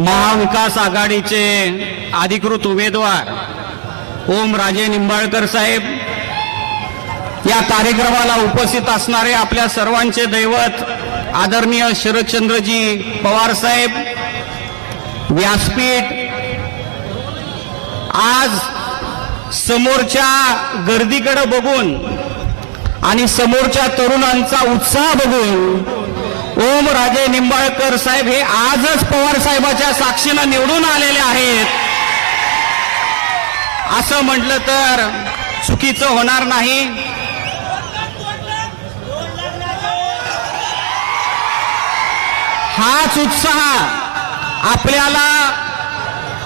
महाविकास आघाडीचे अधिकृत उमेदवार ओम राजे निंबाळकर साहेब. या कार्यक्रमाला उपस्थित असणारे आपल्या सर्वांचे दैवत आदरणीय शरदचंद्रजी पवार साहेब. व्यासपीठ आज समोरच्या गर्दीकडे बघून आणि समोरच्या तरुणांचा उत्साह बघून ओम राजे निंबाळकर साहेब हे आजच पवार साहेबाच्या साक्षीनं निवडून आलेले आहेत. असं म्हटलं तर चुकीचं होणार नाही. हाच उत्साह आपल्याला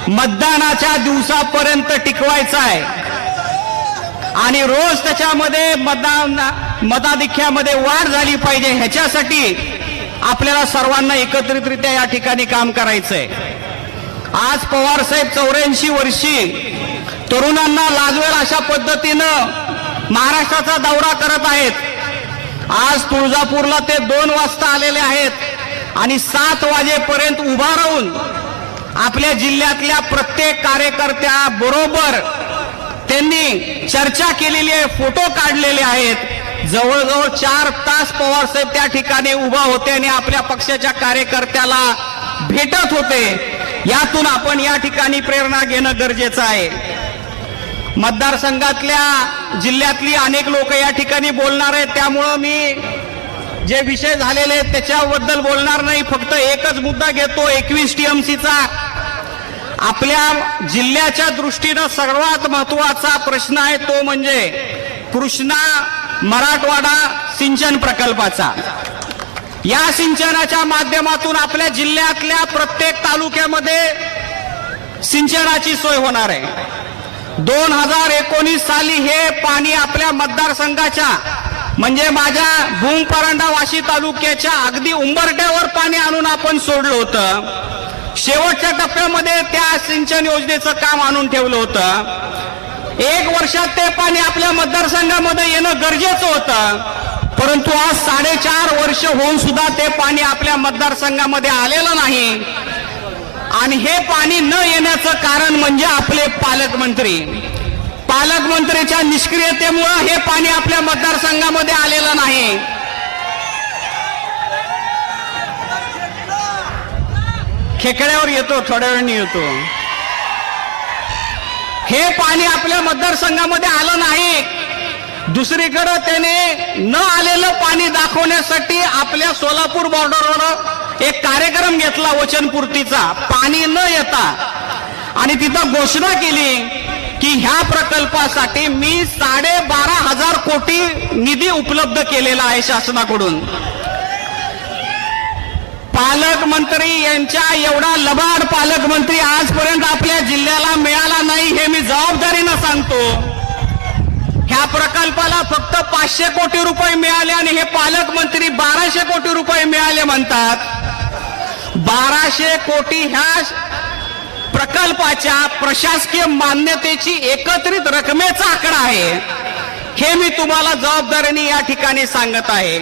मतदानाच्या दिवसापर्यंत टिकवायचा आहे. आणि रोज त्याच्यामध्ये मतदान मताधिक्यामध्ये वाढ झाली पाहिजे ह्याच्यासाठी आपल्याला सर्वांना एकत्रितरित्या या ठिकाणी काम करायचंय. आज पवार साहेब चौऱ्याऐंशी वर्षी तरुणांना लाजवेल अशा पद्धतीनं महाराष्ट्राचा दौरा करत आहेत. आज तुळजापूरला ते दोन वाजता आलेले आहेत आणि सात वाजेपर्यंत उभा राहून आपल्या जिल्ह्यातल्या प्रत्येक कार्यकर्त्या बरोबर त्यांनी चर्चा केलेली आहे फोटो काढलेले आहेत. जवळजवळ चार तास पवार साहेब त्या ठिकाणी उभा होते आणि आपल्या पक्षाच्या कार्यकर्त्याला भेटत होते. यातून आपण या ठिकाणी प्रेरणा घेणं गरजेचं आहे. मतदारसंघातल्या जिल्ह्यातली अनेक लोक या ठिकाणी बोलणार आहेत. त्यामुळं मी जे विषय झालेले आहेत त्याच्याबद्दल बोलणार नाही. फक्त एकच मुद्दा घेतो एकवीस टीएमसीचा. आपल्या जिल्ह्याच्या दृष्टीनं सर्वात महत्त्वाचा प्रश्न आहे तो म्हणजे कृष्णा मराठवाडा सिंचन प्रकल्पाचा. या सिंचनाच्या माध्यमातून आपल्या जिल्ह्यातल्या प्रत्येक तालुक्यामध्ये सिंचनाची सोय होणार आहे. दोन हजार एकोणीस साली हे पाणी आपल्या मतदारसंघाच्या म्हणजे माझ्या भूम परांडा वाशी तालुक्याच्या अगदी उंबरट्यावर पाणी आणून आपण सोडलं होतं. शेवटच्या टप्प्यामध्ये त्या सिंचन योजनेचं काम आणून ठेवलं होतं. एक वर्षात ते पाणी आपल्या मतदारसंघामध्ये येणं गरजेचं होतं. परंतु आज साडेचार वर्ष होऊन सुद्धा ते पाणी आपल्या मतदारसंघामध्ये आलेलं नाही. आणि हे पाणी न येण्याचं कारण म्हणजे आपले पालकमंत्री. पालकमंत्रीच्या निष्क्रियतेमुळं हे पाणी आपल्या मतदारसंघामध्ये आलेलं नाही. खेकड्यावर येतो थोड्या वेळाने येतो. हे पाणी आपल्या मतदारसंघामध्ये आलं नाही. दुसरीकडं त्याने न आलेलं पाणी दाखवण्यासाठी आपल्या सोलापूर बॉर्डरवर एक कार्यक्रम घेतला वचनपूर्तीचा. पाणी न येता. आणि तिथं घोषणा केली की ह्या प्रकल्पासाठी मी साडेबारा हजार कोटी निधी उपलब्ध केलेला आहे शासनाकडून. पालकमंत्री यांच्या एवढा लबाड पालकमंत्री आजपर्यंत आपल्या जिल्ह्याला मिळाला नाही हे मी जबाबदारीनं सांगतो. ह्या प्रकल्पाला फक्त पाचशे कोटी रुपये मिळाले आणि हे पालकमंत्री बाराशे कोटी रुपये मिळाले म्हणतात. बाराशे कोटी ह्या प्रकल्पाच्या प्रशासकीय मान्यतेची एकत्रित रकमेचा आकडा आहे. हे मी तुम्हाला जबाबदारीने या ठिकाणी सांगत आहे.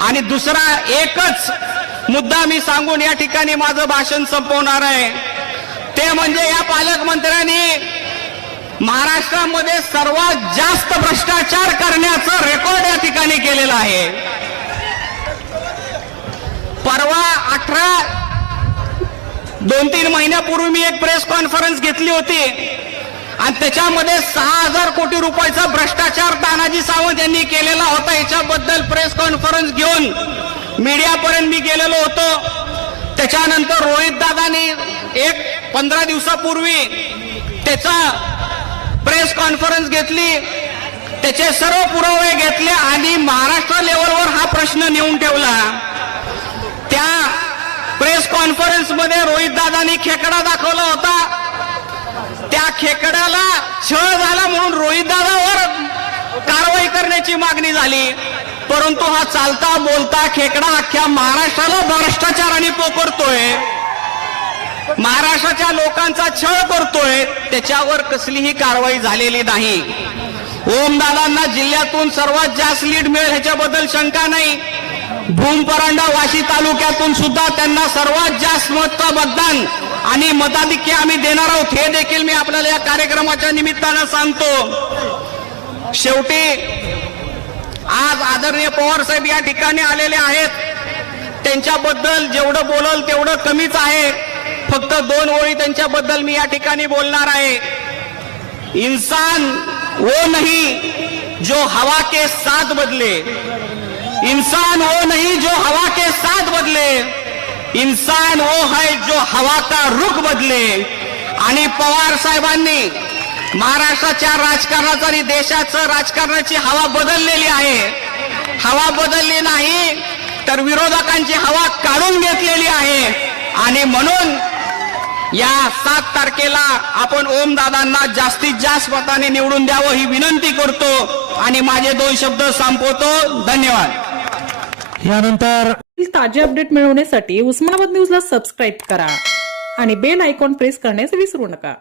आणि दुसरा एकच मुद्दा मी सांगून या ठिकाणी माझं भाषण संपवणार आहे. ते म्हणजे या पालकमंत्र्यांनी महाराष्ट्रामध्ये सर्वात जास्त भ्रष्टाचार करण्याचं रेकॉर्ड या ठिकाणी केलेलं आहे. परवा अठरा दोन तीन महिन्यापूर्वी मी एक प्रेस कॉन्फरन्स घेतली होती. आणि त्याच्यामध्ये सहा हजार कोटी रुपयाचा भ्रष्टाचार तानाजी सावंत यांनी केलेला होता. याच्याबद्दल प्रेस कॉन्फरन्स घेऊन मीडियापर्यंत मी गेलेलो होतो. त्याच्यानंतर रोहित दादानी एक पंधरा दिवसापूर्वी त्याचा प्रेस कॉन्फरन्स घेतली. त्याचे सर्व पुरावे घेतले आणि महाराष्ट्र लेवलवर हा प्रश्न नेऊन ठेवला. त्या प्रेस कॉन्फरन्समध्ये रोहित दादानी खेकडा दाखवला होता. त्या खेकड्याला छळ झाला म्हणून रोहित दादावर कारवाई करण्याची मागणी झाली. परंतु हा चालता बोलता खेकडा अख्ख्या महाराष्ट्राला भ्रष्टाचाराने पोकरतोय. महाराष्ट्राच्या लोकांचा छळ करतोय. त्याच्यावर कसलीही कारवाई झालेली नाही. ओमदादांना जिल्ह्यातून सर्वात जास्त लीड मिळेल ह्याच्याबद्दल शंका नाही. भूमपरांडा वाशी तालुक्यातून सुद्धा त्यांना सर्वात जास्त महत्त्व मतदान आणि मताधिक्य आम्ही देणार आहोत. हे देखील मी आपल्याला या कार्यक्रमाच्या निमित्तानं सांगतो. शेवटी आदरणीय पवार साहेब या ठिकाणी आलेले आहेत. त्यांच्याबद्दल जेवढं बोलल तेवढं कमीच आहे. फक्त दोन ओळी त्यांच्याबद्दल मी या ठिकाणी बोलणार आहे. इन्सान वो नाही जो हवा के साथ बदले. इंसान वो हो नहीं जो हवा के साथ बदले. इंसान वो हो है जो हवा का रुख बदले. आणि पवार साहेबांनी महाराष्ट्राच्या राजकारणाचं आणि देशाचं राजकारणाची हवा बदललेली आहे. हवा बदलली नाही तर विरोधकांची हवा काढून घेतलेली आहे. आणि म्हणून या सात तारखेला आपण ओम दादांना जास्तीत जास्त मताने निवडून द्यावं ही विनंती करतो. आणि माझे दोन शब्द संपवतो. धन्यवाद. यानंतर ताजे अपडेट मिळवण्यासाठी उस्मानाबाद न्यूजला सबस्क्राईब करा. आणि बेल आयकॉन प्रेस करण्यास विसरू नका.